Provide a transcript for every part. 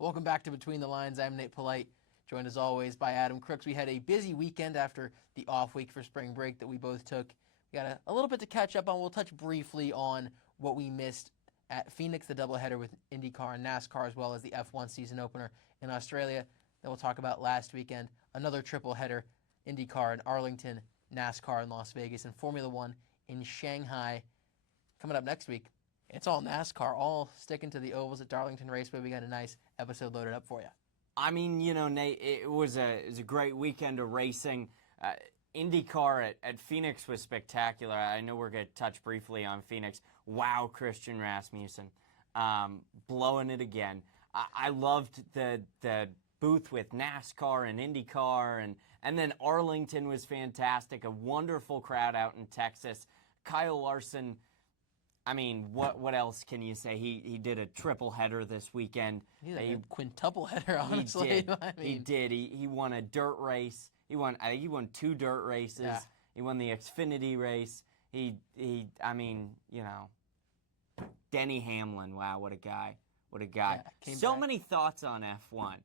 Welcome back to Between the Lines. I'm Nate Polite, joined as always by Adam Crooks. We had a busy weekend after the off week for spring break that we both took. We got a little bit to catch up on. We'll touch briefly on what we missed at Phoenix, the doubleheader with Indycar and NASCAR, as well as the F1 season opener in Australia. Then we'll talk about last weekend, another triple header, Indycar in Arlington, NASCAR in Las Vegas, and Formula One in Shanghai. Coming up next week, it's all NASCAR, all sticking to the ovals at Darlington Raceway. We got a nice episode loaded up for you. I mean, you know, Nate, it was a great weekend of racing. IndyCar at Phoenix was spectacular. I know we're going to touch briefly on Phoenix. Wow, Christian Rasmussen, blowing it again. I loved the booth with NASCAR and IndyCar, and then Arlington was fantastic. A wonderful crowd out in Texas. Kyle Larson, I mean, what else can you say? He did a triple header this weekend. He's like a quintuple header, honestly. He did. I mean, He did. He won a dirt race. I think he won 2 dirt races. Yeah. He won the Xfinity race. I mean, you know, Denny Hamlin. Wow, what a guy. What a guy. Yeah, so back. many thoughts on F1.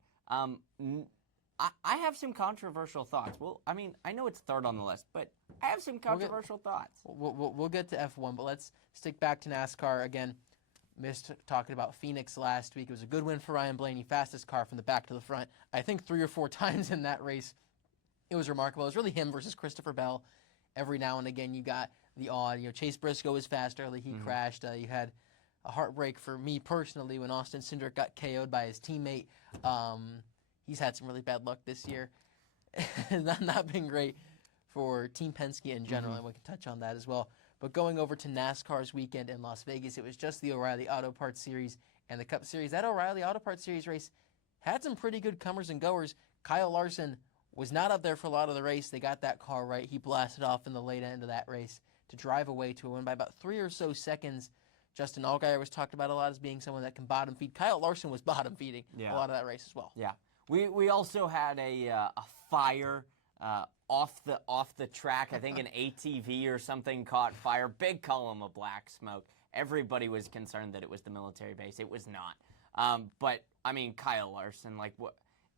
I have some controversial thoughts. Well, I mean, I know it's third on the list, but I have some controversial thoughts. We'll get to F1, but let's stick back to NASCAR again. Missed talking about Phoenix last week. It was a good win for Ryan Blaney, fastest car from the back to the front. I think 3 or 4 times in that race. It was remarkable. It was really him versus Christopher Bell. Every now and again, you got the odd. You know, Chase Briscoe was fast early. He crashed. You had a heartbreak for me personally when Austin Cindric got KO'd by his teammate. He's had some really bad luck this year. not been great for Team Penske in general, and we can touch on that as well. But going over to NASCAR's weekend in Las Vegas, it was just the O'Reilly Auto Parts Series and the Cup Series. That O'Reilly Auto Parts Series race had some pretty good comers and goers. Kyle Larson was not up there for a lot of the race. They got that car right. He blasted off in the late end of that race to drive away to a win by about 3 or so seconds. Justin Allgaier was talked about a lot as being someone that can bottom feed. Kyle Larson was bottom feeding a lot of that race as well. Yeah. We also had a fire off the track. I think an ATV or something caught fire. Big column of black smoke. Everybody was concerned that it was the military base. It was not. But I mean, Kyle Larson, like what?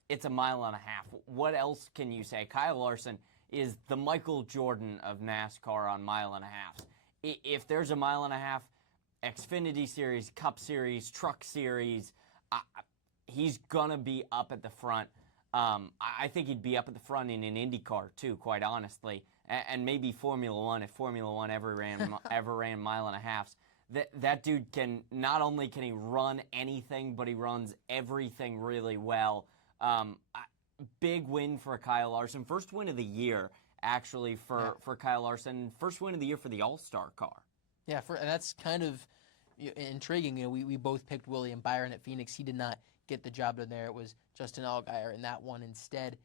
It's a mile and a half. What else can you say? Kyle Larson is the Michael Jordan of NASCAR on mile and a halves. If there's a mile and a half, Xfinity Series, Cup Series, Truck Series, he's going to be up at the front. I think he'd be up at the front in an IndyCar, too, quite honestly, and maybe Formula One, if Formula One ever ran mile and a halves. That dude can, not only can he run anything, but he runs everything really well. Big win for Kyle Larson. First win of the year, actually, for Kyle Larson. First win of the year for the All-Star car. Yeah, and that's kind of intriguing. You know, we both picked William Byron at Phoenix. He did not get the job done there. It was Justin Allgaier in that one instead.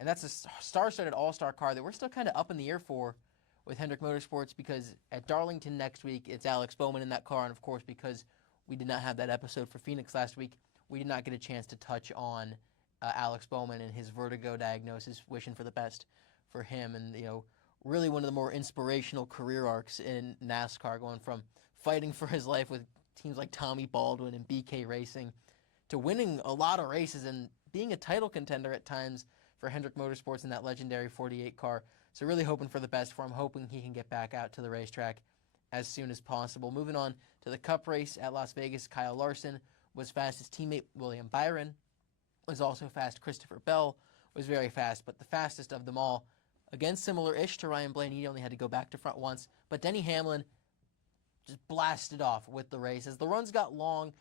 And that's a star-studded all-star car that we're still kind of up in the air for with Hendrick Motorsports, because at Darlington next week, it's Alex Bowman in that car. And, of course, because we did not have that episode for Phoenix last week, we did not get a chance to touch on Alex Bowman and his vertigo diagnosis, wishing for the best for him. And, you know, really one of the more inspirational career arcs in NASCAR, going from fighting for his life with teams like Tommy Baldwin and BK Racing to winning a lot of races and being a title contender at times for Hendrick Motorsports in that legendary 48 car. So really hoping for the best for him, hoping he can get back out to the racetrack as soon as possible. Moving on to the Cup race at Las Vegas, Kyle Larson was fast. His teammate William Byron was also fast. Christopher Bell was very fast, but the fastest of them all, again, similar-ish to Ryan Blaney, he only had to go back to front once. But Denny Hamlin just blasted off with the race. As the runs got long,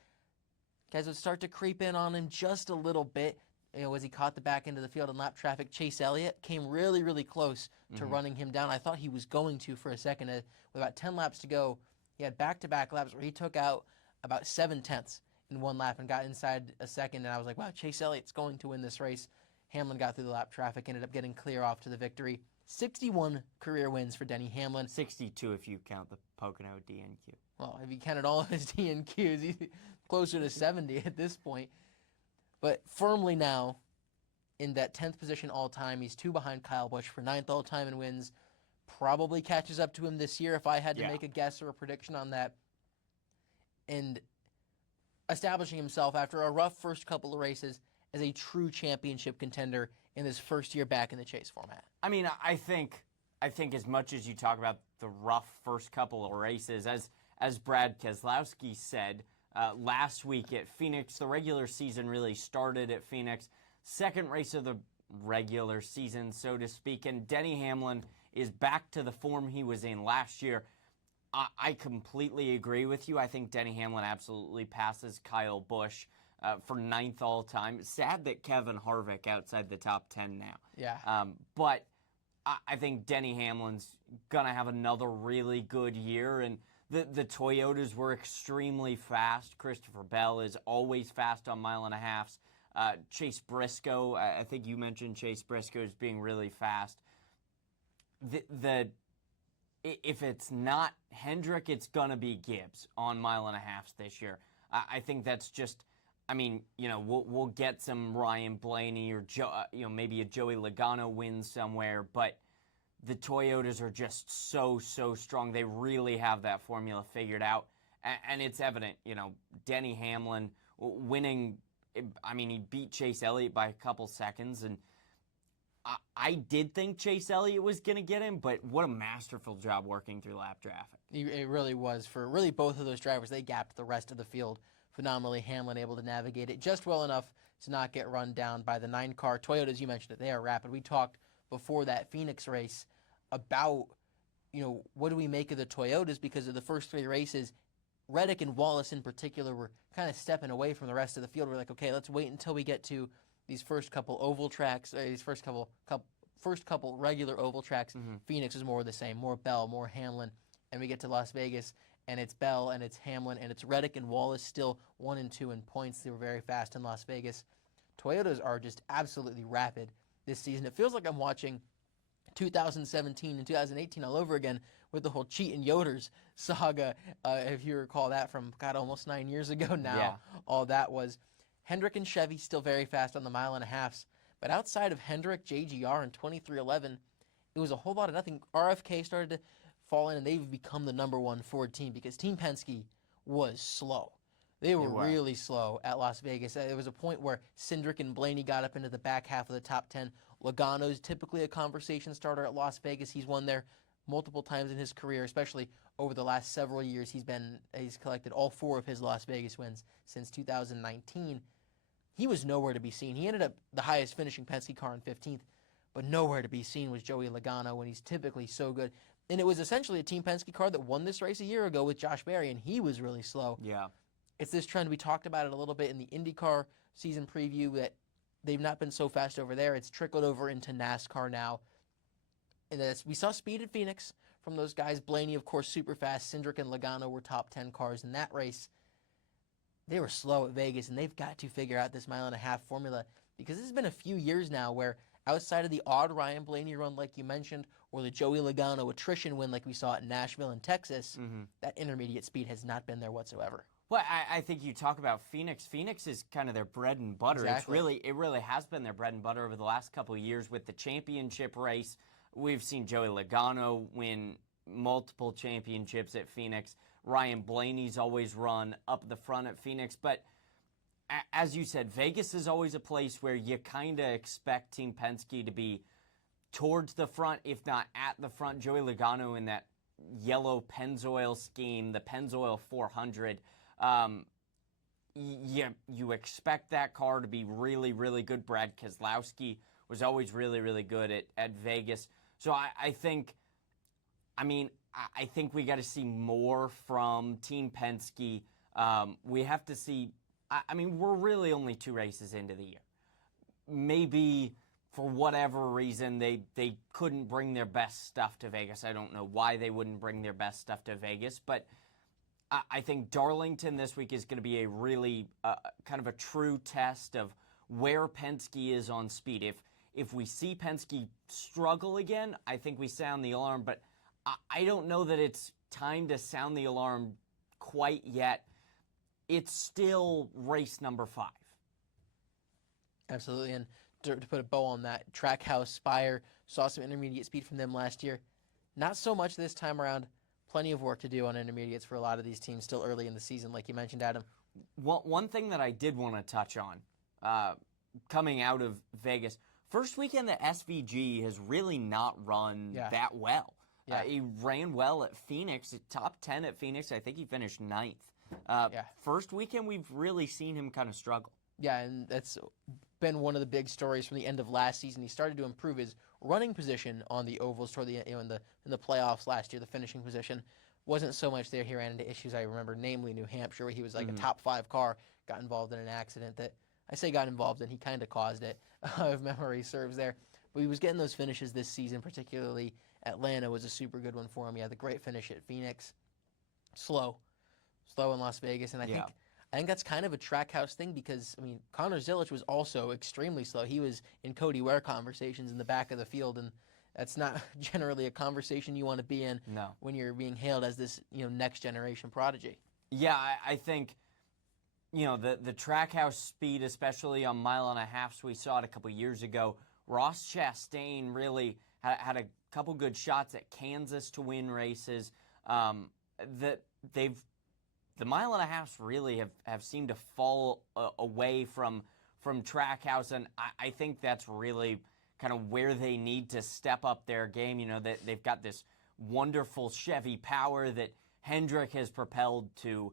guys would start to creep in on him just a little bit. You know, as he caught the back end of the field in lap traffic, Chase Elliott came really, really close to running him down. I thought he was going to for a second. With about 10 laps to go, he had back-to-back laps where he took out about 7/10 in one lap and got inside a second. And I was like, wow, Chase Elliott's going to win this race. Hamlin got through the lap traffic, ended up getting clear off to the victory. 61 career wins for Denny Hamlin. 62 if you count the Pocono DNQ. Well, if you counted all of his DNQs, he's closer to 70 at this point. But firmly now in that 10th position all-time. He's 2 behind Kyle Busch for 9th all-time in wins. Probably catches up to him this year if I had to make a guess or a prediction on that. And establishing himself after a rough first couple of races as a true championship contender in his first year back in the chase format. I mean, I think as much as you talk about the rough first couple of races, as Brad Keselowski said last week at Phoenix, the regular season really started at Phoenix. Second race of the regular season, so to speak, and Denny Hamlin is back to the form he was in last year. I completely agree with you. I think Denny Hamlin absolutely passes Kyle Busch for 9th all time. Sad that Kevin Harvick outside the top 10 now. Yeah. But I think Denny Hamlin's going to have another really good year. And the Toyotas were extremely fast. Christopher Bell is always fast on mile and a halfs. Chase Briscoe, I think you mentioned Chase Briscoe as being really fast. If it's not Hendrick, it's going to be Gibbs on mile and a halfs this year. I think that's just, I mean, we'll get some Ryan Blaney or maybe a Joey Logano win somewhere, but the Toyotas are just so strong. They really have that formula figured out, and it's evident. Denny Hamlin winning. I mean, he beat Chase Elliott by a couple seconds, and I did think Chase Elliott was going to get him, but what a masterful job working through lap traffic. It really was. For really both of those drivers, they gapped the rest of the field phenomenally. Hamlin able to navigate it just well enough to not get run down by the 9-car. Toyotas, you mentioned it, they are rapid. We talked before that Phoenix race about, what do we make of the Toyotas, because of the first 3 races, Reddick and Wallace in particular were kind of stepping away from the rest of the field. We're like, okay, let's wait until we get to these first couple oval tracks, these first couple regular oval tracks. Mm-hmm. Phoenix is more the same, more Bell, more Hamlin, and we get to Las Vegas, and it's Bell, and it's Hamlin, and it's Reddick and Wallace still 1 and 2 in points. They were very fast in Las Vegas. Toyotas are just absolutely rapid this season. It feels like I'm watching 2017 and 2018 all over again with the whole Cheatin' Yoders saga, if you recall that from, almost 9 years ago now. Yeah. All that was. Hendrick and Chevy still very fast on the mile and a halfs, but outside of Hendrick, JGR, and 2311, it was a whole lot of nothing. RFK started to fall in, and they've become the number 1 Ford team because Team Penske was slow. They were really slow at Las Vegas. There was a point where Cindric and Blaney got up into the back half of the top 10. Logano's typically a conversation starter at Las Vegas. He's won there multiple times in his career, especially over the last several years. He's collected all 4 of his Las Vegas wins since 2019. He was nowhere to be seen. He ended up the highest finishing Penske car in 15th, but nowhere to be seen was Joey Logano when he's typically so good. And it was essentially a Team Penske car that won this race a year ago with Josh Berry, and he was really slow. Yeah. It's this trend. We talked about it a little bit in the IndyCar season preview that they've not been so fast over there. It's trickled over into NASCAR now. And we saw speed at Phoenix from those guys. Blaney, of course, super fast. Cindric and Logano were top 10 cars in that race. They were slow at Vegas, and they've got to figure out this mile and a half formula, because this has been a few years now where outside of the odd Ryan Blaney run like you mentioned, or the Joey Logano attrition win like we saw at Nashville and Texas, that intermediate speed has not been there whatsoever. Well, I think you talk about Phoenix. Phoenix is kind of their bread and butter. Exactly. It really has been their bread and butter over the last couple of years with the championship race. We've seen Joey Logano win multiple championships at Phoenix. Ryan Blaney's always run up the front at Phoenix. But as you said, Vegas is always a place where you kind of expect Team Penske to be towards the front, if not at the front. Joey Logano in that yellow Pennzoil scheme, the Pennzoil 400. You expect that car to be really, really good. Brad Keselowski was always really, really good at Vegas. So I think we got to see more from Team Penske. We have to see, we're really only 2 races into the year. Maybe for whatever reason they couldn't bring their best stuff to Vegas. I don't know why they wouldn't bring their best stuff to Vegas, but I think Darlington this week is going to be a really kind of a true test of where Penske is on speed. If we see Penske struggle again, I think we sound the alarm, but I don't know that it's time to sound the alarm quite yet. It's still race number 5. Absolutely, and to put a bow on that, Trackhouse, Spire, saw some intermediate speed from them last year. Not so much this time around. plenty of work to do on intermediates for a lot of these teams still early in the season, like you mentioned, Adam. One thing that I did want to touch on, coming out of Vegas, first weekend that SVG has really not run that well. Yeah. He ran well at Phoenix, top 10 at Phoenix. I think he finished 9th. First weekend, we've really seen him kind of struggle. Yeah, and that's been one of the big stories from the end of last season. He started to improve his running position on the ovals toward the in the playoffs last year. The finishing position wasn't so much there. He ran into issues I remember, namely New Hampshire, where he was like a top 5 car, got involved in an accident that I say got involved in. He kind of caused it, if memory serves there. But he was getting those finishes this season, particularly Atlanta was a super good one for him. He had the great finish at Phoenix. Slow in Las Vegas, and I think that's kind of a Trackhouse thing because, I mean, Connor Zilic was also extremely slow. He was in Cody Ware conversations in the back of the field, and that's not generally a conversation you want to be in when you're being hailed as this, next generation prodigy. Yeah, I think, the Trackhouse speed, especially on mile and a halfs, we saw it a couple years ago. Ross Chastain really had a couple good shots at Kansas to win races. The mile and a halfs really have seemed to fall away from Trackhouse, and I think that's really kind of where they need to step up their game. They've got this wonderful Chevy Power that Hendrick has propelled to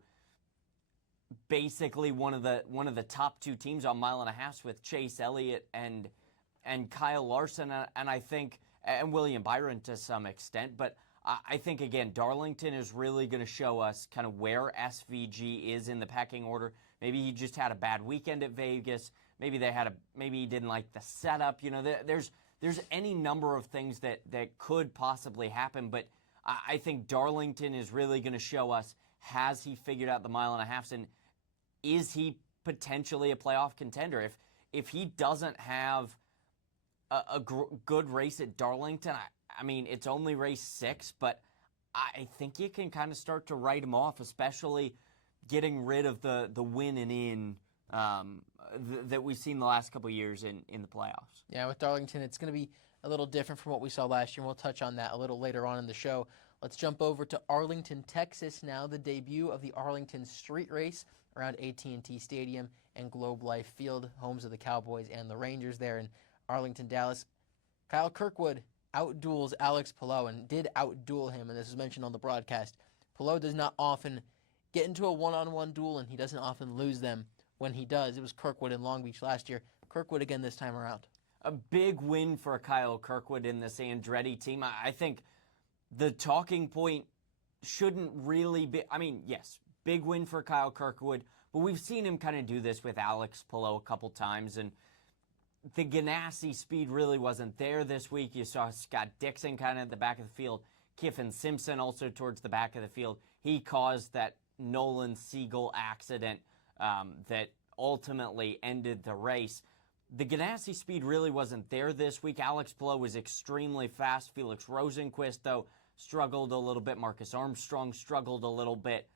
basically one of the top 2 teams on mile and a halfs with Chase Elliott and Kyle Larson, and I think and William Byron to some extent, but I think, again, Darlington is really going to show us kind of where SVG is in the pecking order. Maybe he just had a bad weekend at Vegas. Maybe he didn't like the setup. There's any number of things that could possibly happen, but I think Darlington is really going to show us, has he figured out the mile and a halfs, and is he potentially a playoff contender? If he doesn't have a good race at Darlington, I mean, it's only race 6, but I think you can kind of start to write him off, especially getting rid of the win and in that we've seen the last couple of years in the playoffs. Yeah, with Darlington, it's going to be a little different from what we saw last year, and we'll touch on that a little later on in the show. Let's jump over to Arlington, Texas now, the debut of the Arlington Street Race around AT&T Stadium and Globe Life Field, homes of the Cowboys and the Rangers there in Arlington, Dallas. Kyle Kirkwood outduels Alex Palou and did outduel him, and this was mentioned on the broadcast. Palou does not often get into a one-on-one duel, and he doesn't often lose them when he does. It was Kirkwood in Long Beach last year. Kirkwood again this time around. A big win for Kyle Kirkwood in this Andretti team. I think the talking point shouldn't really be, yes, big win for Kyle Kirkwood, but we've seen him kind of do this with Alex Palou a couple times, and the Ganassi speed really wasn't there this week. You saw Scott Dixon kind of at the back of the field. Kiffin Simpson also towards the back of the field. He caused that Nolan Siegel accident that ultimately ended the race. The Ganassi speed really wasn't there this week. Alex Palou was extremely fast. Felix Rosenquist, though, struggled a little bit. Marcus Armstrong struggled a little bit.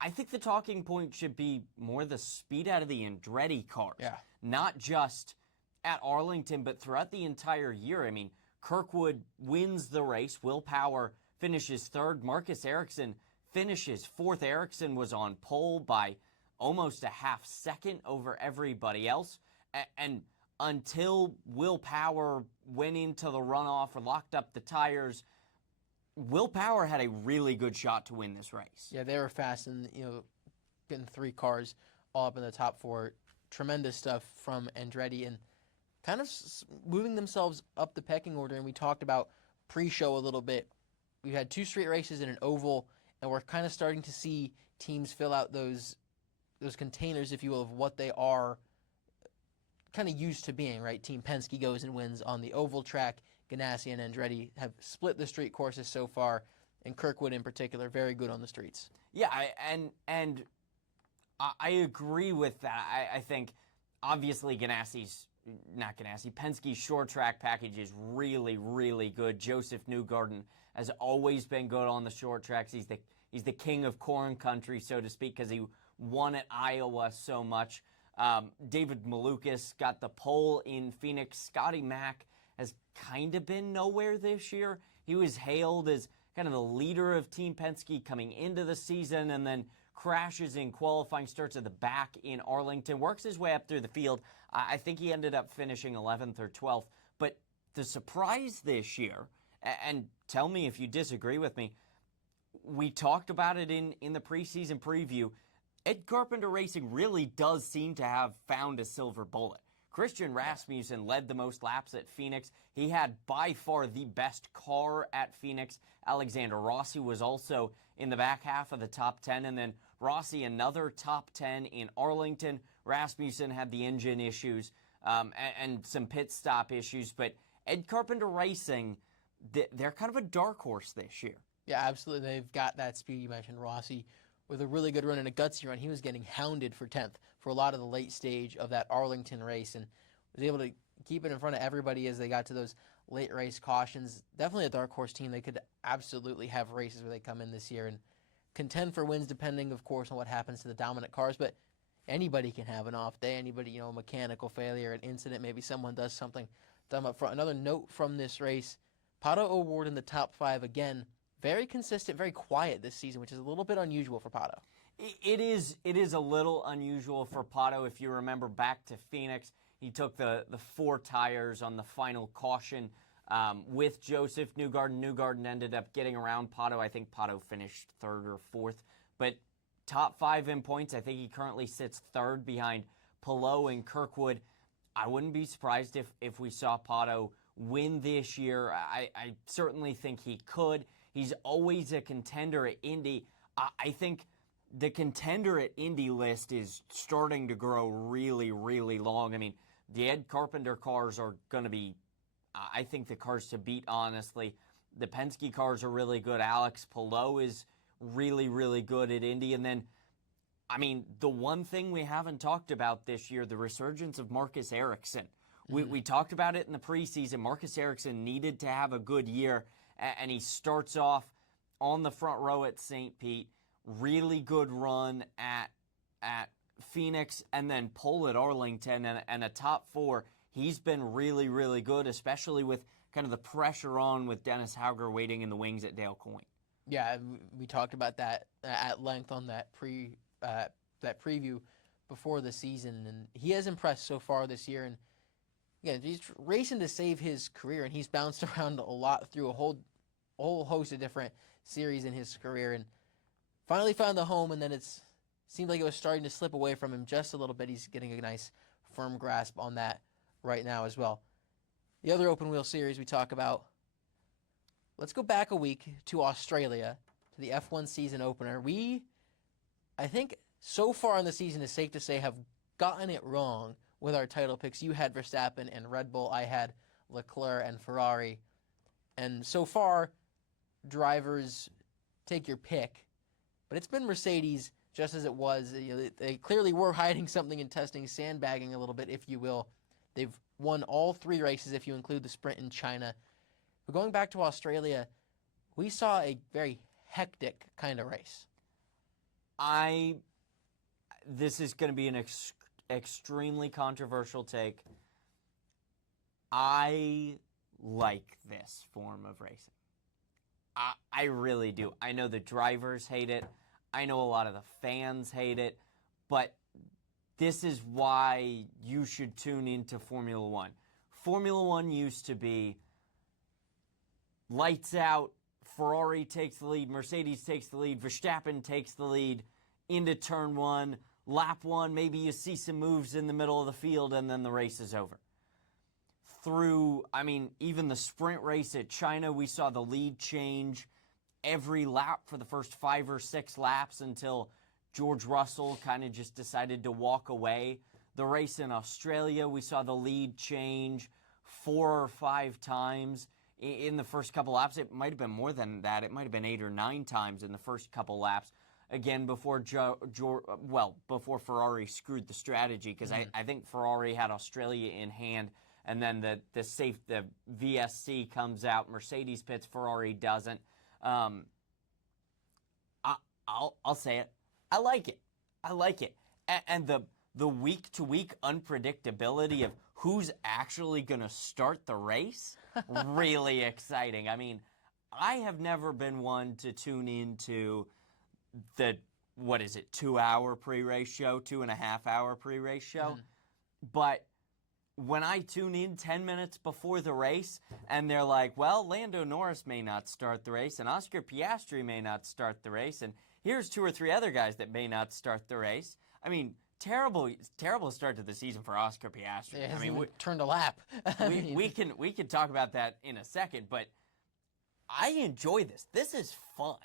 I think the talking point should be more the speed out of the Andretti cars. Yeah. Not just at Arlington, but throughout the entire year. I mean, Kirkwood wins the race. Will Power finishes 3rd. Marcus Ericsson finishes 4th. Ericsson was on pole by almost a half second over everybody else. And until Will Power went into the runoff or locked up the tires, Will Power had a really good shot to win this race. Yeah, they were fast and, getting 3 cars all up in the top 4. Tremendous stuff from Andretti and kind of moving themselves up the pecking order. And we talked about pre-show a little bit. We had 2 street races and an oval, and we're kind of starting to see teams fill out those containers, if you will, of what they are kind of used to being, right? Team Penske goes and wins on the oval track. Ganassi and Andretti have split the street courses so far, and Kirkwood in particular, very good on the streets. Yeah, and I agree with that. I think obviously Penske's short track package is really, really good. Joseph Newgarden has always been good on the short tracks. He's the king of corn country, so to speak, because he won at Iowa so much. David Malukas got the pole in Phoenix. Scotty Mack has kind of been nowhere this year. He was hailed as kind of the leader of Team Penske coming into the season, and then crashes in qualifying, starts at the back in Arlington, works his way up through the field. I think he ended up finishing 11th or 12th. But the surprise this year, and tell me if you disagree with me, we talked about it in the preseason preview. Ed Carpenter Racing really does seem to have found a silver bullet. Christian Rasmussen led the most laps at Phoenix. He had by far the best car at Phoenix. Alexander Rossi was also in the back half of the top 10, and then Rossi another top 10 in Arlington. Rasmussen had the engine issues and some pit stop issues, but Ed Carpenter Racing, they're kind of a dark horse this year. Yeah, absolutely. They've got that speed. You mentioned Rossi with a really good run and a gutsy run. He was getting hounded for 10th for a lot of the late stage of that Arlington race and was able to keep it in front of everybody as they got to those late race cautions. Definitely a dark horse team. They could absolutely have races where they come in this year and contend for wins, depending, of course, on what happens to the dominant cars. But anybody can have an off day. Anybody, a mechanical failure, an incident, maybe someone does something dumb up front. Another note from this race, Pato O'Ward in the top 5 again. Very consistent, very quiet this season, which is a little bit unusual for Pato. It is a little unusual for Pato. If you remember back to Phoenix, he took the 4 tires on the final caution with Joseph Newgarden. Newgarden ended up getting around Pato. I think Pato finished 3rd or 4th. But top 5 in points. I think he currently sits 3rd behind Palou and Kirkwood. I wouldn't be surprised if we saw Pato win this year. I certainly think he could. He's always a contender at Indy. I think the contender at Indy list is starting to grow really, really long. I mean, the Ed Carpenter cars are going to be, I think, the cars to beat, honestly. The Penske cars are really good. Alex Palou is really, really good at Indy. And then, I mean, the one thing we haven't talked about this year, the resurgence of Marcus Ericsson. We talked about it in the preseason. Marcus Ericsson needed to have a good year, and he starts off on the front row at St. Pete. Really good run at Phoenix, and then pole at Arlington, and a top 4. He's been really, really good, especially with kind of the pressure on with Dennis Hauger waiting in the wings at Dale Coyne. Yeah, we talked about that at length on that preview before the season, and he has impressed so far this year. And yeah, he's racing to save his career, and he's bounced around a lot through a whole host of different series in his career, and finally found the home. And then it seemed like it was starting to slip away from him just a little bit. He's getting a nice firm grasp on that right now as well. The other open wheel series we talk about, let's go back a week to Australia, to the F1 season opener. I think so far in the season, it's safe to say, have gotten it wrong with our title picks. You had Verstappen and Red Bull. I had Leclerc and Ferrari. And so far, drivers, take your pick. But it's been Mercedes just as it was. They clearly were hiding something in testing, sandbagging a little bit, if you will. They've won all 3 races if you include the sprint in China. But going back to Australia, we saw a very hectic kind of race. This is going to be an extremely controversial take. I like this form of racing. I really do. I know the drivers hate it. I know a lot of the fans hate it. But this is why you should tune into Formula One. Formula One used to be lights out, Ferrari takes the lead, Mercedes takes the lead, Verstappen takes the lead into turn 1, lap 1, maybe you see some moves in the middle of the field, and then the race is over. Even the sprint race at China, we saw the lead change every lap for the first 5 or 6 laps until George Russell kind of just decided to walk away. The race in Australia, we saw the lead change 4 or 5 times in the first couple laps. It might have been more than that. It might have been 8 or 9 times in the first couple laps. Again, before before Ferrari screwed the strategy, because I think Ferrari had Australia in hand, and then the VSC comes out, Mercedes pits, Ferrari doesn't. I'll say it. I like it. And the week-to-week unpredictability of who's actually going to start the race, really exciting. I mean, I have never been one to tune into the, 2-hour pre-race show, 2.5-hour pre-race show. But when I tune in 10 minutes before the race and they're like, well, Lando Norris may not start the race and Oscar Piastri may not start the race and here's 2 or 3 other guys that may not start the race. I mean, terrible start to the season for Oscar Piastri. It I mean, we turned a lap. we can talk about that in a second, but I enjoy this. This is fun.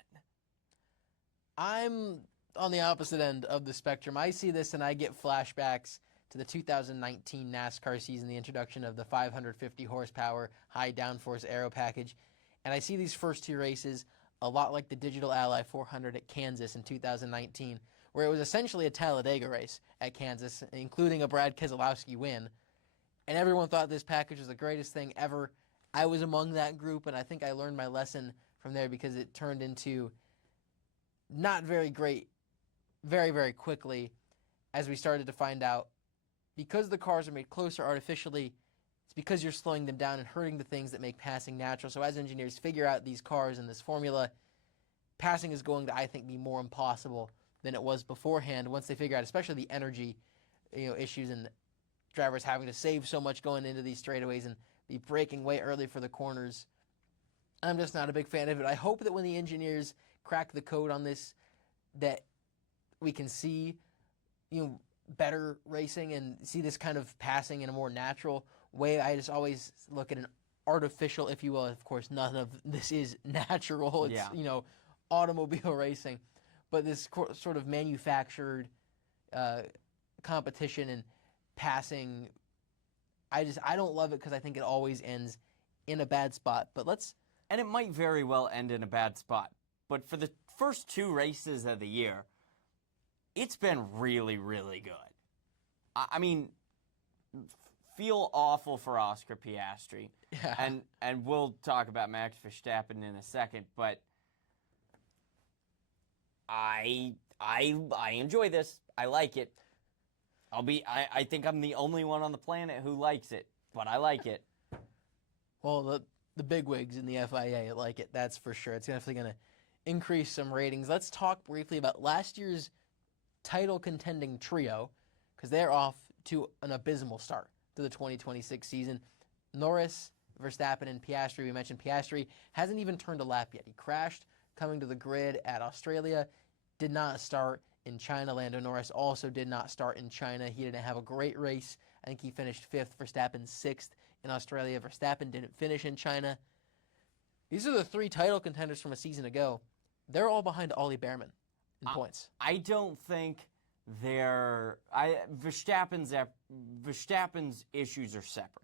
I'm on the opposite end of the spectrum. I see this and I get flashbacks to the 2019 NASCAR season, the introduction of the 550 horsepower high downforce aero package. And I see these first 2 races a lot like the Digital Ally 400 at Kansas in 2019, where it was essentially a Talladega race at Kansas, including a Brad Keselowski win. And everyone thought this package was the greatest thing ever. I was among that group, and I think I learned my lesson from there because it turned into not very great very, very quickly as we started to find out because the cars are made closer artificially, it's because you're slowing them down and hurting the things that make passing natural. So as engineers figure out these cars and this formula, passing is going to, I think, be more impossible than it was beforehand once they figure out, especially the energy issues and drivers having to save so much going into these straightaways and be braking way early for the corners. I'm just not a big fan of it. I hope that when the engineers crack the code on this, that we can see better racing and see this kind of passing in a more natural way. I just always look at an artificial, if you will. Of course, none of this is natural. It's, automobile racing. But this sort of manufactured competition and passing, I don't love it because I think it always ends in a bad spot. But And it might very well end in a bad spot. But for the first 2 races of the year, it's been really, really good. I mean, feel awful for Oscar Piastri. Yeah. And we'll talk about Max Verstappen in a second, but I enjoy this. I like it. I think I'm the only one on the planet who likes it, but I like it. Well, the bigwigs in the FIA like it, that's for sure. It's definitely going to increase some ratings. Let's talk briefly about last year's title contending trio, because they're off to an abysmal start to the 2026 season. Norris, Verstappen, and Piastri. We mentioned Piastri hasn't even turned a lap yet. He crashed coming to the grid at Australia, did not start in China. Lando Norris also did not start in China. He didn't have a great race. I think he finished 5th, Verstappen 6th in Australia. Verstappen didn't finish in China. These are the 3 title contenders from a season ago. They're all behind Ollie Behrman in points. I don't think Verstappen's issues are separate.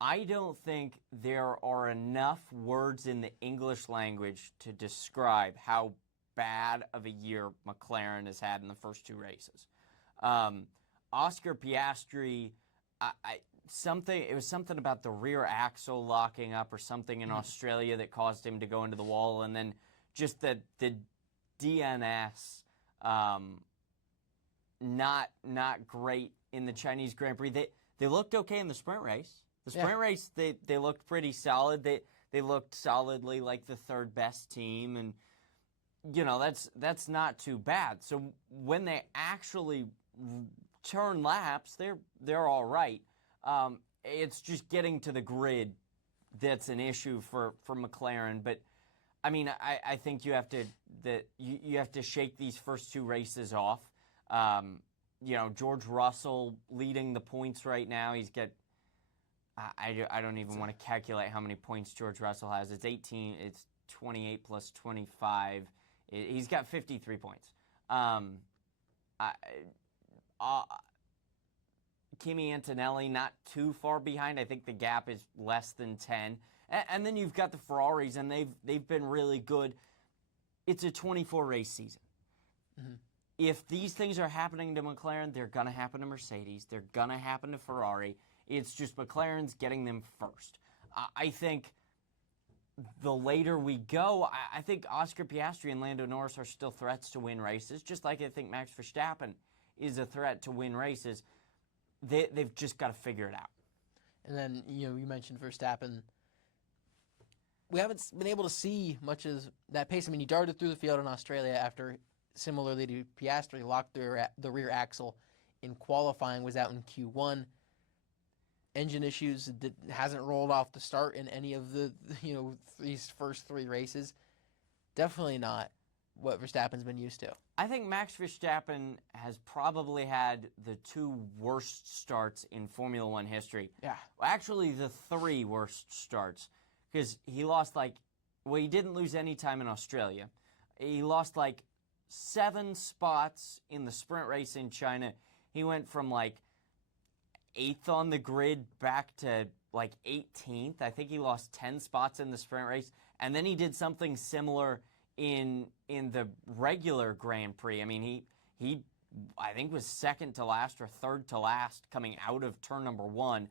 I don't think there are enough words in the English language to describe how bad of a year McLaren has had in the first 2 races. Oscar Piastri, it was something about the rear axle locking up or something in Australia that caused him to go into the wall, and then just the DNS not great in the Chinese Grand Prix. They looked okay in the sprint race. The sprint race they looked pretty solid. They looked solidly like the 3rd best team, and that's not too bad. So when they actually turn laps, they're all right. It's just getting to the grid that's an issue for McLaren. But I mean, I think you have to shake these first 2 races off. George Russell leading the points right now. He's got I don't even want to calculate how many points George Russell has. It's 18. It's 28 plus 25. He's got 53 points. Kimi Antonelli not too far behind. I think the gap is less than 10. And then you've got the Ferraris, and they've been really good. It's a 24-race season. Mm-hmm. If these things are happening to McLaren, they're going to happen to Mercedes. They're going to happen to Ferrari. It's just McLaren's getting them first. I think the later we go, I think Oscar Piastri and Lando Norris are still threats to win races, just like I think Max Verstappen is a threat to win races. They've just got to figure it out. And then, you mentioned Verstappen. we haven't been able to see much of that pace. I mean, he darted through the field in Australia after, similarly to Piastri, locked the rear axle in qualifying, was out in Q1. Engine issues, hasn't rolled off the start in any of the these first 3 races. Definitely not what Verstappen's been used to. I think Max Verstappen has probably had the 2 worst starts in Formula One history. Yeah. Actually, the 3 worst starts. Because he lost he didn't lose any time in Australia. He lost 7 spots in the sprint race in China. He went from 8th on the grid back to 18th. I think he lost 10 spots in the sprint race. And then he did something similar in the regular Grand Prix. I mean, he I think was 2nd to last or 3rd to last coming out of turn number 1.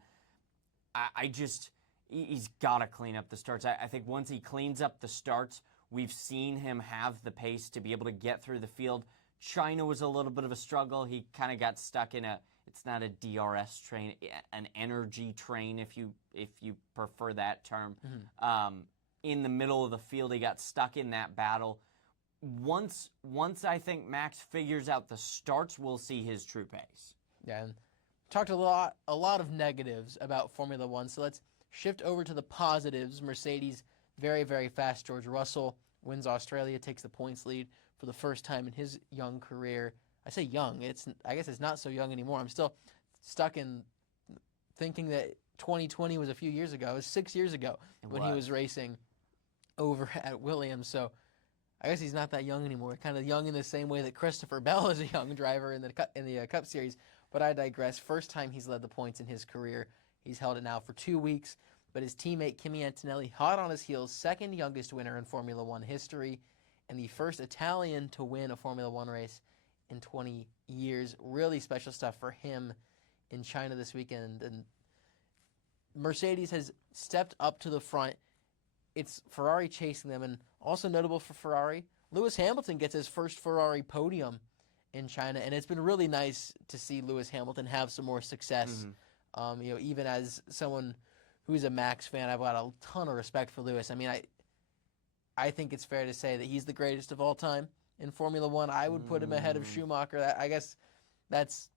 He's got to clean up the starts. I think once he cleans up the starts, we've seen him have the pace to be able to get through the field. China was a little bit of a struggle. He kind of got stuck in it's not a DRS train, an energy train, if you prefer that term. Mm-hmm. In the middle of the field, he got stuck in that battle. Once I think Max figures out the starts, we'll see his true pace. Yeah, and talked a lot of negatives about Formula One, so let's shift over to the positives. Mercedes, very, very fast. George Russell wins Australia, takes the points lead for the first time in his young career. I say young. I guess it's not so young anymore. I'm still stuck in thinking that 2020 was a few years ago. It was 6 years ago when he was racing over at Williams. So I guess he's not that young anymore. Kind of young in the same way that Christopher Bell is a young driver in the Cup Series. But I digress. First time he's led the points in his career. He's held it now for 2 weeks. But his teammate Kimi Antonelli, hot on his heels, second youngest winner in Formula One history, and the first Italian to win a Formula One race in 20 years. Really special stuff for him in China this weekend. And Mercedes has stepped up to the front. It's Ferrari chasing them. And also notable for Ferrari, Lewis Hamilton gets his first Ferrari podium in China. And it's been really nice to see Lewis Hamilton have some more success. Mm-hmm. Even as someone who's a Max fan, I've got a ton of respect for Lewis. I mean, I think it's fair to say that he's the greatest of all time in Formula One. I would put him ahead of Schumacher. I guess that's.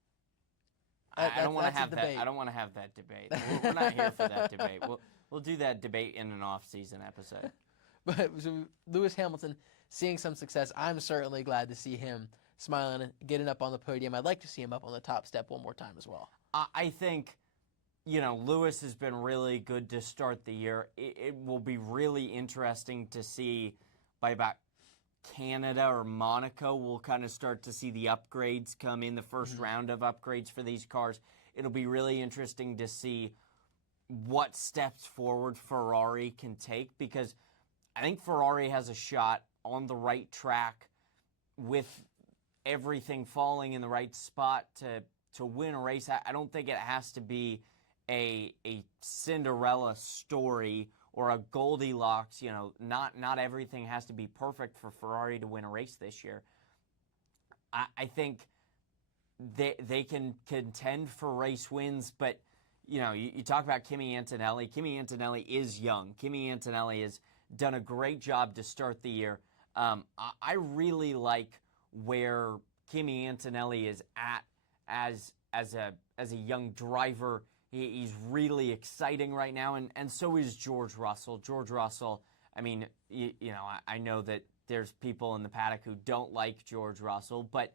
I don't want to have that. I don't want to have that debate. We're not here for that debate. We'll do that debate in an off-season episode. But so Lewis Hamilton seeing some success, I'm certainly glad to see him smiling and getting up on the podium. I'd like to see him up on the top step one more time as well. I think, Lewis has been really good to start the year. It will be really interesting to see by about Canada or Monaco, we'll kind of start to see the upgrades come in, the first round of upgrades for these cars. It'll be really interesting to see what steps forward Ferrari can take, because I think Ferrari has a shot on the right track with everything falling in the right spot to win a race. I don't think it has to be a Cinderella story or a Goldilocks. Not everything has to be perfect for Ferrari to win a race this year. I think they can contend for race wins, but you talk about Kimi Antonelli. Kimi Antonelli is young. Kimi Antonelli has done a great job to start the year. I really like where Kimi Antonelli is at as a young driver. He's really exciting right now, and so is George Russell. George Russell, I mean, I know that there's people in the paddock who don't like George Russell, but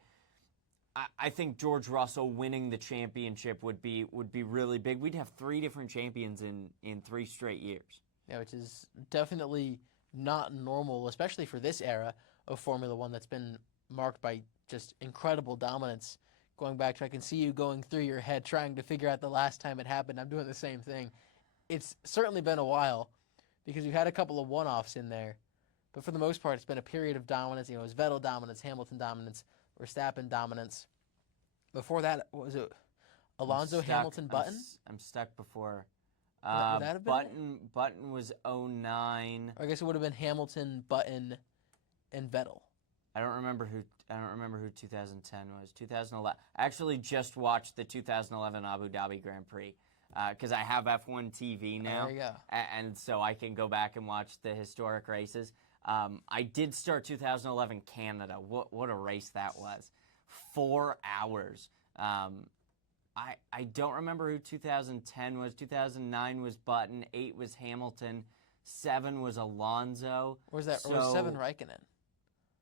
I think George Russell winning the championship would be really big. We'd have 3 different champions in 3 straight years. Yeah, which is definitely not normal, especially for this era of Formula One that's been marked by just incredible dominance. Going back to, I can see you going through your head trying to figure out the last time it happened. I'm doing the same thing. It's certainly been a while because we've had a couple of one-offs in there. But for the most part, it's been a period of dominance. It was Vettel dominance, Hamilton dominance, Verstappen dominance. Before that, what was it? Alonso, Hamilton, Button? I'm stuck before. Would that have been Button was 09. Or I guess it would have been Hamilton, Button, and Vettel. I don't remember who 2010 was. 2011. I actually just watched the 2011 Abu Dhabi Grand Prix. because I have F1 TV now. There you go. And so I can go back and watch the historic races. I did start 2011 Canada. What a race that was. 4 hours. I don't remember who 2010 was. 2009 was Button. 8 was Hamilton. 7 was Alonso. Or was that? Or was 7 Raikkonen?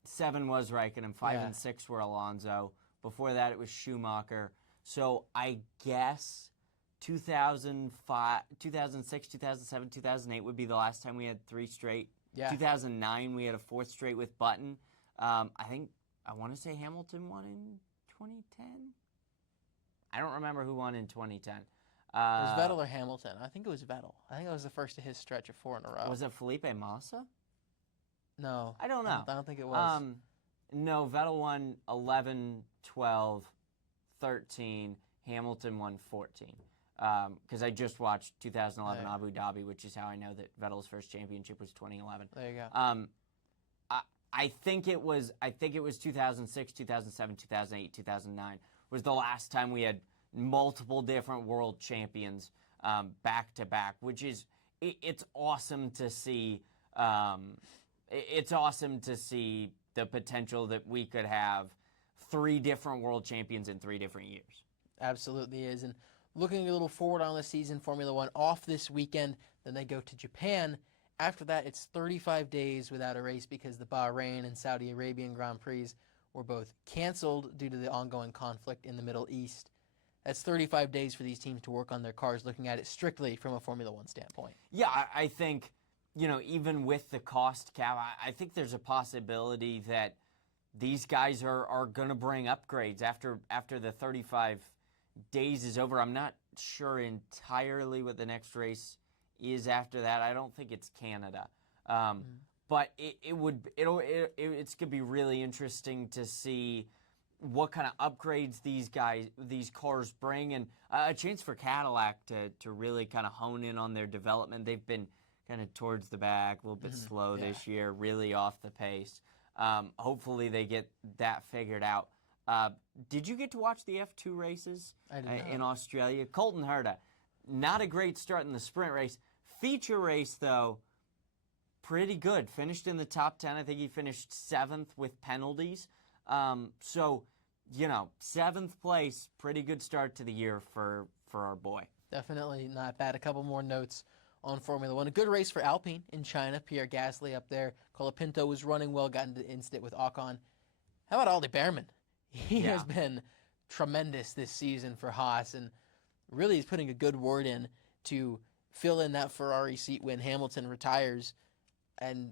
7 was Raikkonen. 5 Yeah. and 6 were Alonso. Before that, it was Schumacher. So I guess 2005, 2006, 2007, 2008 would be the last time we had 3 straight. Yeah. 2009, we had a 4th straight with Button. I want to say Hamilton won in 2010. I don't remember who won in 2010. It was Vettel or Hamilton. I think it was Vettel. I think it was the first of his stretch of 4 in a row. Was it Felipe Massa? No. I don't know. I don't think it was. No, Vettel won 11, 12, 13. Hamilton won 14. Because I just watched 2011 Right. Abu Dhabi, which is how I know that Vettel's first championship was 2011. There you go. I think it was 2006, 2007, 2008, 2009 was the last time we had multiple different world champions back to back, which is it's awesome to see. It's awesome to see the potential that we could have 3 different world champions in 3 different years. Absolutely is. And looking a little forward on the season, Formula One off this weekend, then they go to Japan. After that, it's 35 days without a race because the Bahrain and Saudi Arabian Grand Prix were both canceled due to the ongoing conflict in the Middle East. That's 35 days for these teams to work on their cars, looking at it strictly from a Formula One standpoint. Yeah, I think, even with the cost cap, I think there's a possibility that these guys are going to bring upgrades after the 35 days is over. I'm not sure entirely what the next race is after that. I don't think it's Canada. But it's going to be really interesting to see what kind of upgrades these cars bring, and a chance for Cadillac to really kind of hone in on their development. They've been kind of towards the back, a little bit slow this year, really off the pace. Hopefully they get that figured out. Did you get to watch the F2 races in Australia? Colton Herta, not a great start in the sprint race. Feature race, though, pretty good. Finished in the top 10. I think he finished 7th with penalties. So, 7th place, pretty good start to the year for our boy. Definitely not bad. A couple more notes on Formula One. A good race for Alpine in China. Pierre Gasly up there. Colapinto was running well, got into the incident with Ocon. How about Aldi Behrman? He has been tremendous this season for Haas, and really is putting a good word in to fill in that Ferrari seat when Hamilton retires. And,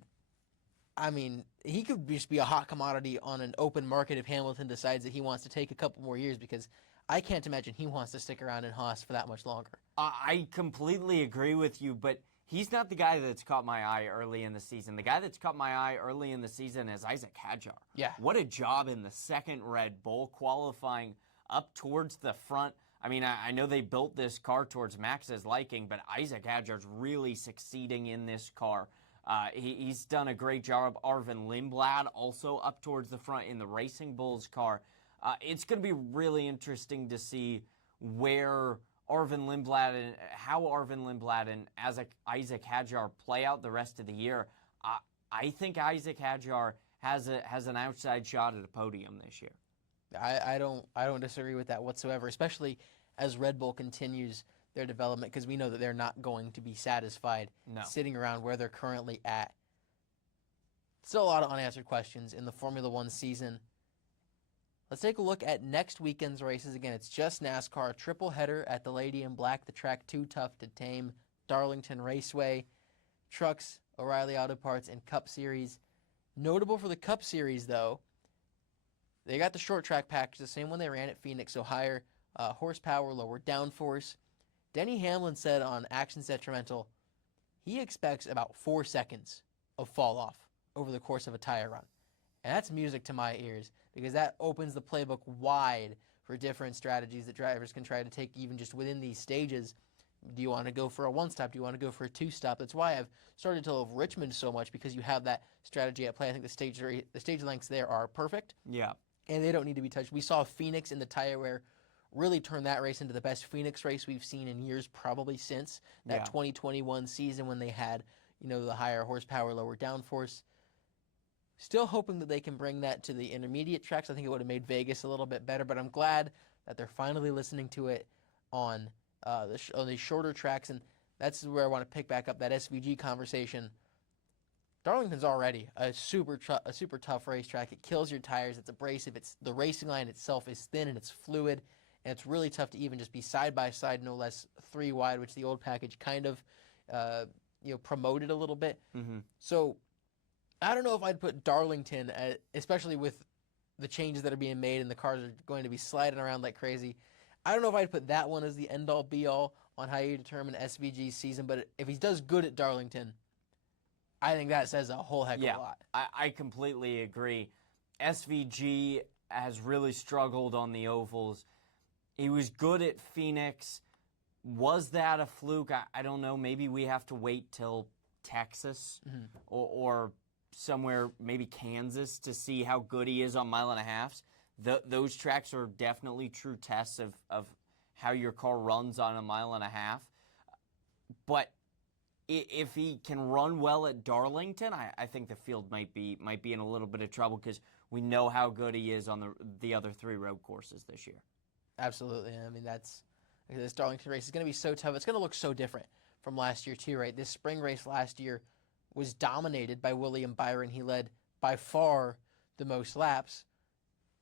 I mean, he could just be a hot commodity on an open market if Hamilton decides that he wants to take a couple more years, because I can't imagine he wants to stick around in Haas for that much longer. I completely agree with you, but he's not the guy that's caught my eye early in the season. The guy that's caught my eye early in the season is Isaac Hadjar. Yeah. What a job in the second Red Bull, qualifying up towards the front. I mean, I know they built this car towards Max's liking, but Isaac Hadjar's really succeeding in this car. He's done a great job. Arvin Lindblad also up towards the front in the Racing Bulls car. It's going to be really interesting to see where Arvin Lindblad and how Arvin Lindblad and Isaac Hadjar play out the rest of the year. I think Isaac Hadjar has an outside shot at a podium this year. I don't disagree with that whatsoever, especially as Red Bull continues their development, because we know that they're not going to be satisfied sitting around where they're currently at. Still a lot of unanswered questions in the Formula One season. Let's take a look at next weekend's races. Again, it's just NASCAR, a triple header at the Lady in Black, the track too tough to tame, Darlington Raceway, Trucks, O'Reilly Auto Parts, and Cup Series. Notable for the Cup Series, though, they got the short track package, the same one they ran at Phoenix, so higher horsepower, lower downforce. Denny Hamlin said on Actions Detrimental he expects about 4 seconds of fall off over the course of a tire run. And that's music to my ears, because that opens the playbook wide for different strategies that drivers can try to take even just within these stages. Do you want to go for a one-stop? Do you want to go for a two-stop? That's why I've started to love Richmond so much, because you have that strategy at play. I think the stage lengths there are perfect. Yeah. And they don't need to be touched. We saw Phoenix in the tire wear really turned that race into the best Phoenix race we've seen in years, probably since that 2021 season when they had, the higher horsepower, lower downforce. Still hoping that they can bring that to the intermediate tracks. I think it would have made Vegas a little bit better, but I'm glad that they're finally listening to it on the shorter tracks, and that's where I want to pick back up that SVG conversation. Darlington's already a super tough racetrack. It kills your tires. It's abrasive. The racing line itself is thin and it's fluid, and it's really tough to even just be side by side, no less 3 wide, which the old package kind of promoted a little bit. Mm-hmm. So I don't know if I'd put Darlington, especially with the changes that are being made and the cars are going to be sliding around like crazy. I don't know if I'd put that one as the end-all, be-all on how you determine SVG's season, but if he does good at Darlington, I think that says a whole heck of a lot. I completely agree. SVG has really struggled on the ovals. He was good at Phoenix. Was that a fluke? I don't know. Maybe we have to wait till Texas or somewhere, maybe Kansas, to see how good he is on mile and a halves. Those tracks are definitely true tests of how your car runs on a mile and a half. But if he can run well at Darlington, I think the field might be in a little bit of trouble because we know how good he is on the other 3 road courses this year. Absolutely. I mean, this Darlington race is going to be so tough. It's going to look so different from last year too, right? This spring race last year was dominated by William Byron. He led by far the most laps.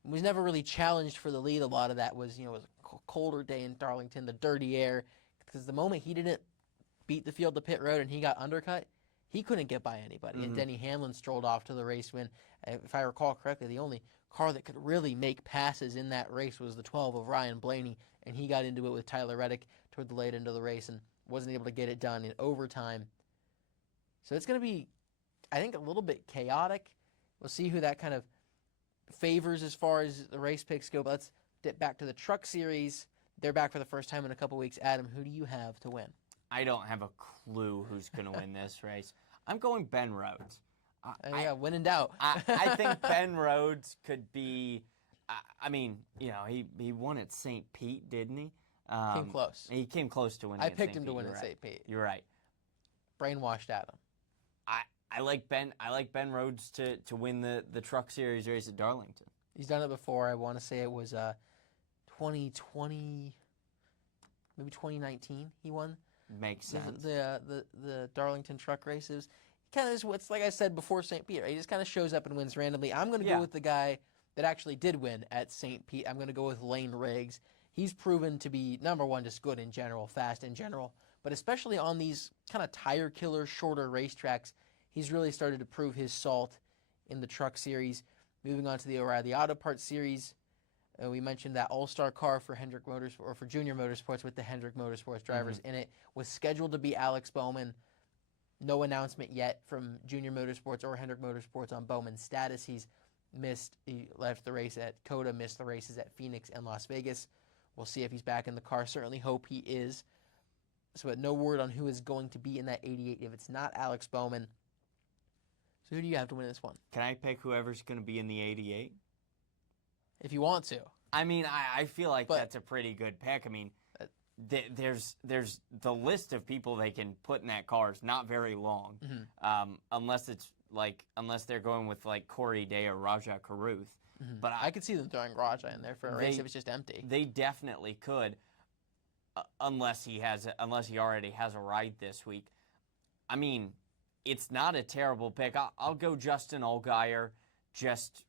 Was never really challenged for the lead. A lot of that was, it was a colder day in Darlington, the dirty air. Because the moment he didn't beat the field to pit road and he got undercut, he couldn't get by anybody. And Denny Hamlin strolled off to the race win. If I recall correctly, the only car that could really make passes in that race was the 12 of Ryan Blaney, and he got into it with Tyler Reddick toward the late end of the race and wasn't able to get it done in overtime. So it's going to be, I think, a little bit chaotic. We'll see who that kind of favors as far as the race picks go. But let's dip back to the Truck Series. They're back for the first time in a couple weeks. Adam, who do you have to win? I don't have a clue who's going to win this race. I'm going Ben Rhodes. When in doubt. I think Ben Rhodes could be. I mean, he won at St. Pete, didn't he? Came close. He came close to winning. I picked him to win at St. Pete. You're right. Brainwashed Adam. I like Ben Rhodes to win the Truck Series race at Darlington. He's done it before. I want to say it was 2020, maybe 2019. He won. Makes sense. The Darlington Truck races. Kind of, it's like I said before St. Pete. Right? He just kind of shows up and wins randomly. I'm going to go with the guy that actually did win at St. Pete. I'm going to go with Lane Riggs. He's proven to be, number one, just good in general, fast in general, but especially on these kind of tire killer, shorter racetracks, he's really started to prove his salt in the Truck Series. Moving on to the O'Reilly Auto Parts Series, we mentioned that all-star car for Hendrick Motorsports, or for Junior Motorsports with the Hendrick Motorsports drivers in it, was scheduled to be Alex Bowman. No announcement yet from Junior Motorsports or Hendrick Motorsports on Bowman's status. He left the race at COTA, missed the races at Phoenix and Las Vegas. We'll see if he's back in the car. Certainly hope he is. So no word on who is going to be in that 88 if it's not Alex Bowman. So who do you have to win this one? Can I pick whoever's going to be in the 88? If you want to. I mean, I feel like that's a pretty good pick. I mean, there's the list of people they can put in that car is not very long, unless they're going with like Corey Day or Rajah Caruth. But I could see them throwing Rajah in there for a race if it's just empty. They definitely could, unless he already has a ride this week. I mean, it's not a terrible pick. I'll go Justin Allgaier just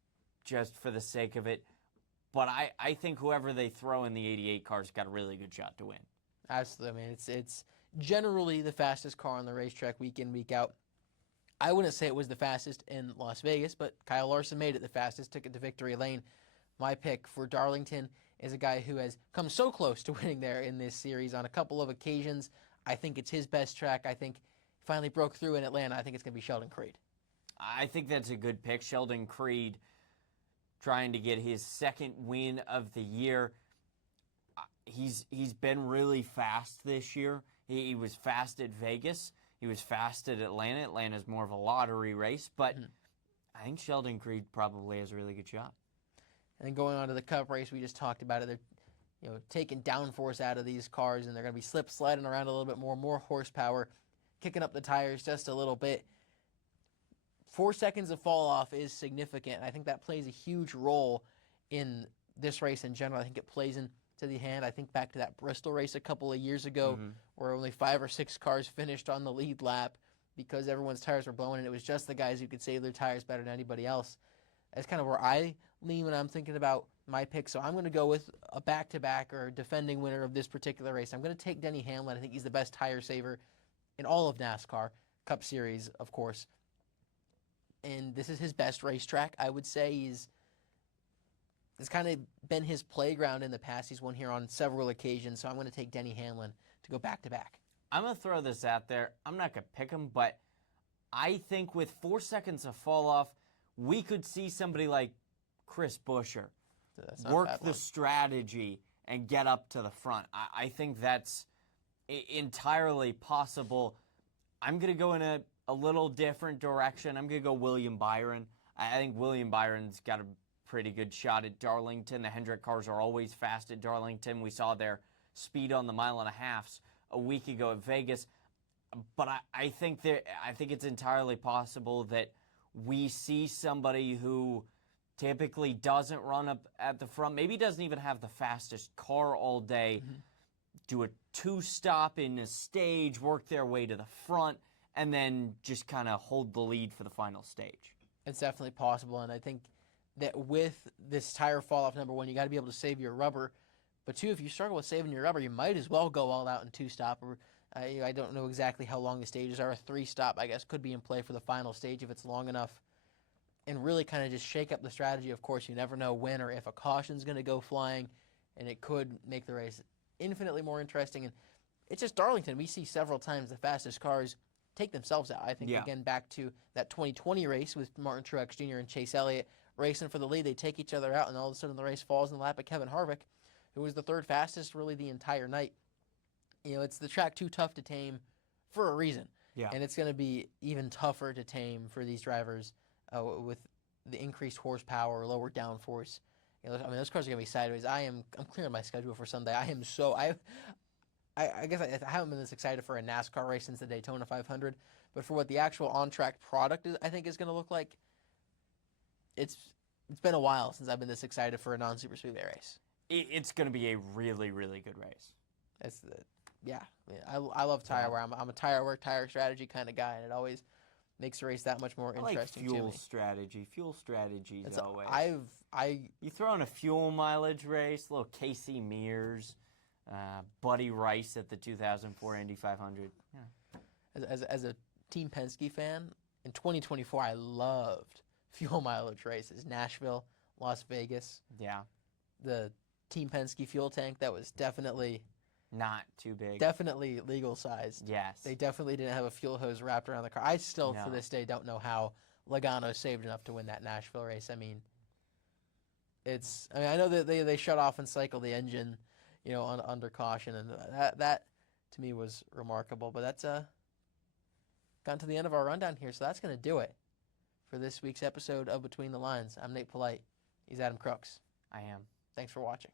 for the sake of it. But I think whoever they throw in the 88 car's got a really good shot to win. Absolutely. I mean, it's generally the fastest car on the racetrack week in, week out. I wouldn't say it was the fastest in Las Vegas, but Kyle Larson made it the fastest, took it to victory lane. My pick for Darlington is a guy who has come so close to winning there in this series on a couple of occasions. I think it's his best track. I think he finally broke through in Atlanta. I think it's going to be Sheldon Creed. I think that's a good pick. Sheldon Creed trying to get his second win of the year. He's been really fast this year. He was fast at Vegas. He was fast at Atlanta. Atlanta's more of a lottery race, but I think Sheldon Creed probably has a really good shot. And then going on to the Cup race, we just talked about it. taking downforce out of these cars, and they're going to be sliding around a little bit more horsepower, kicking up the tires just a little bit. 4 seconds of fall off is significant. I think that plays a huge role in this race in general. I think it plays into the hand. I think back to that Bristol race a couple of years ago where only 5 or 6 cars finished on the lead lap because everyone's tires were blowing, and it was just the guys who could save their tires better than anybody else. That's kind of where I lean when I'm thinking about my pick. So I'm going to go with a back-to-back or defending winner of this particular race. I'm going to take Denny Hamlin. I think he's the best tire saver in all of NASCAR, Cup Series, of course. And this is his best racetrack. I would say it's kind of been his playground in the past. He's won here on several occasions. So I'm going to take Denny Hamlin to go back-to-back. I'm going to throw this out there. I'm not going to pick him, but I think with 4 seconds of fall off, we could see somebody like Chris Buescher work the strategy and get up to the front. I think that's entirely possible. I'm going to go in a little different direction. I'm going to go William Byron. I think William Byron's got a pretty good shot at Darlington. The Hendrick cars are always fast at Darlington. We saw their speed on the 1.5 miles a week ago at Vegas. But I think it's entirely possible that we see somebody who typically doesn't run up at the front, maybe doesn't even have the fastest car all day, do a 2-stop in a stage, work their way to the front, and then just kind of hold the lead for the final stage. It's definitely possible, and I think that with this tire fall-off, number one, you got to be able to save your rubber. But two, if you struggle with saving your rubber, you might as well go all out in 2-stop. I don't know exactly how long the stages are. A 3-stop, I guess, could be in play for the final stage if it's long enough. And really kind of just shake up the strategy. Of course, you never know when or if a caution's going to go flying, and it could make the race infinitely more interesting. And it's just Darlington. We see several times the fastest cars take themselves out. I think, again, back to that 2020 race with Martin Truex Jr. and Chase Elliott racing for the lead. They take each other out, and all of a sudden the race falls in the lap of Kevin Harvick, who was the 3rd fastest really the entire night. It's the track too tough to tame for a reason. Yeah. And it's going to be even tougher to tame for these drivers with the increased horsepower, lower downforce. Those cars are going to be sideways. I'm clearing my schedule for Sunday. I guess I haven't been this excited for a NASCAR race since the Daytona 500, but for what the actual on-track product I think is going to look like, it's been a while since I've been this excited for a non-super speedway race. It's going to be a really, really good race. I love tire wear. I'm a tire work, tire strategy kind of guy, and it always makes the race that much more interesting to me. Fuel strategy is always. You throw in a fuel mileage race, a little Casey Mears, Buddy Rice at the 2004 Indy 500. Yeah. As a Team Penske fan, in 2024, I loved fuel mileage races. Nashville, Las Vegas. Yeah. The Team Penske fuel tank, that was definitely not too big. Definitely legal sized. Yes. They definitely didn't have a fuel hose wrapped around the car. I still, to this day, don't know how Logano saved enough to win that Nashville race. I know that they shut off and cycle the engine, under caution, and that to me was remarkable. But that's gotten to the end of our rundown here, so that's going to do it for this week's episode of Between the Lines. I'm Nate Polite. He's Adam Crooks. I am. Thanks for watching.